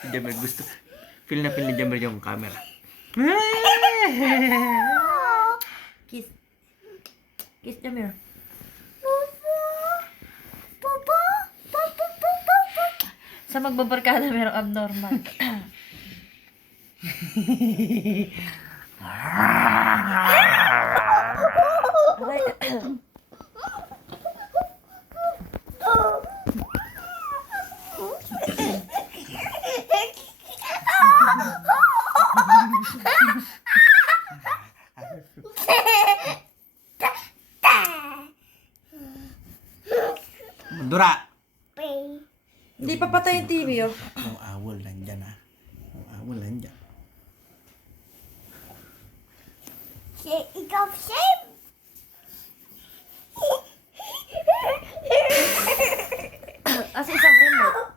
Si Jammer gusto. Feel na feel ni Jammer yung camera. Kiss. Kiss Jamir. Sa magbabarkada merong abnormal. Dura! Hindi pa patay yung TV, oh. Yung awol nandyan ah. Yung awol nandyan. Ikaw, Shame! As isang remote.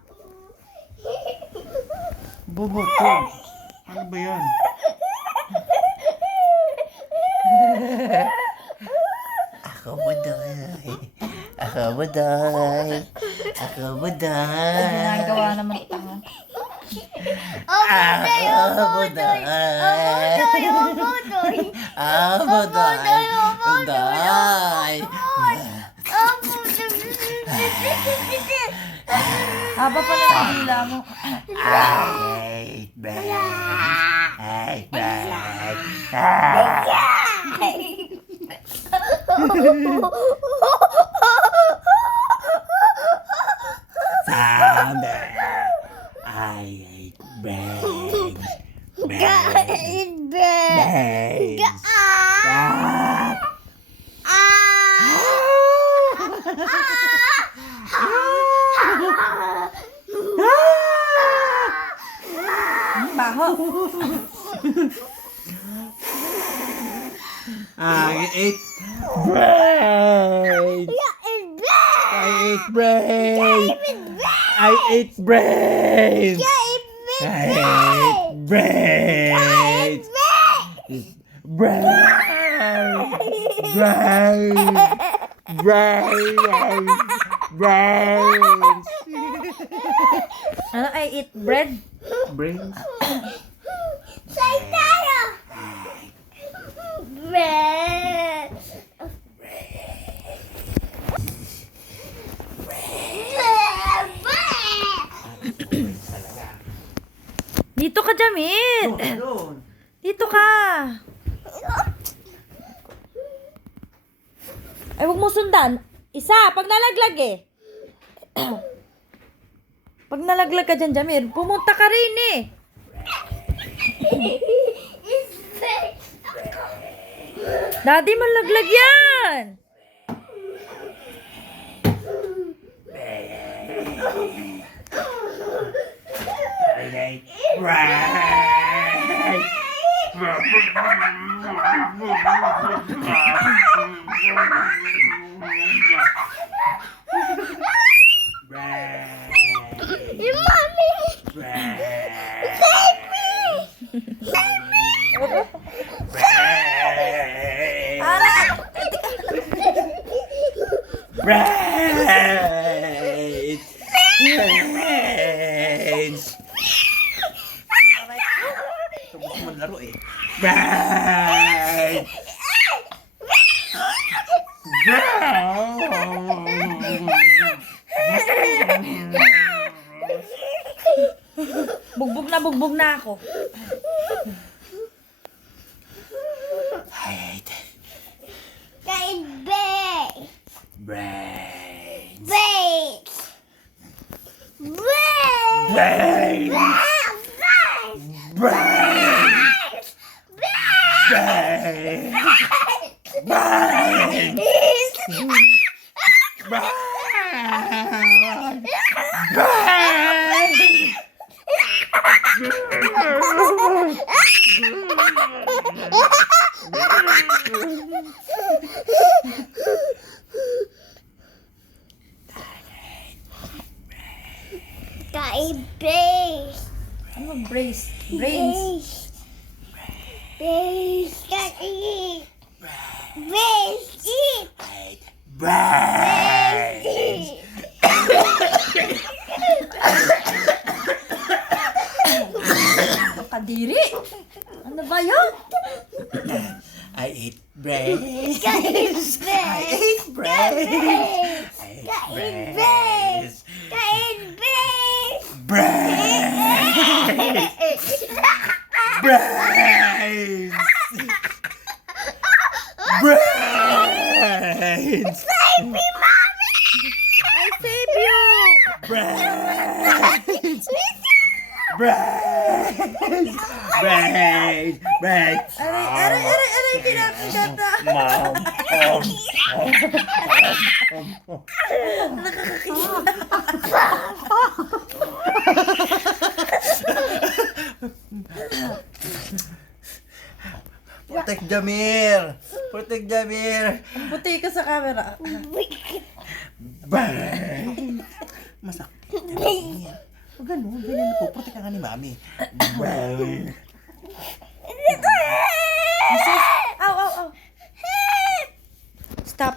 Bobo ko. Ano ba yan? Ako buday. Ako buday. Ako buday. Ginagawa naman tanga. Ako buday. Ako buday. Buday. Haba pa lang ang hila mo. I hate bread. I hate Someday I hate bread. Baho. I ate bread. I ate bread. I ate bread. I ate bread. Bread. Bread. Ano, I eat bread? Brains. Say tayo! Bread! Dito ka, Jamil. Dito ka. Ay, huwag mo sundan. Isa, pag nalaglag eh. Pag nalaglag ka dyan, Jamil, pumunta ka rin eh. Daddy, malaglag yan. Your mommy! Save me! Save me! Ara! Bread! Tapos mo laro eh. Bread! Bugbog na ako. I hate Kay Bay! bread. Bay! Bay! Bread! Bread! Bread! Bread! Kay Bay! Ano, brace? Brains. Bay! Kay eat! Bay! Eat! Bread! Kadiri. Ano ba yun? I ate bread. Kain I ate bread. I ate Kain bread. Kain bears. Bread. Bread. Bread. I save you. Bread. Bread. Bread. Bread. Aray, pinapagata. Mom. Protect Jamir. Protect Jamir. Puti ka sa camera. Bang! Masakit. Jamir. Huwag ganun. Ganyan po. Protect ka ni Mami. Bang! Aw. Stop.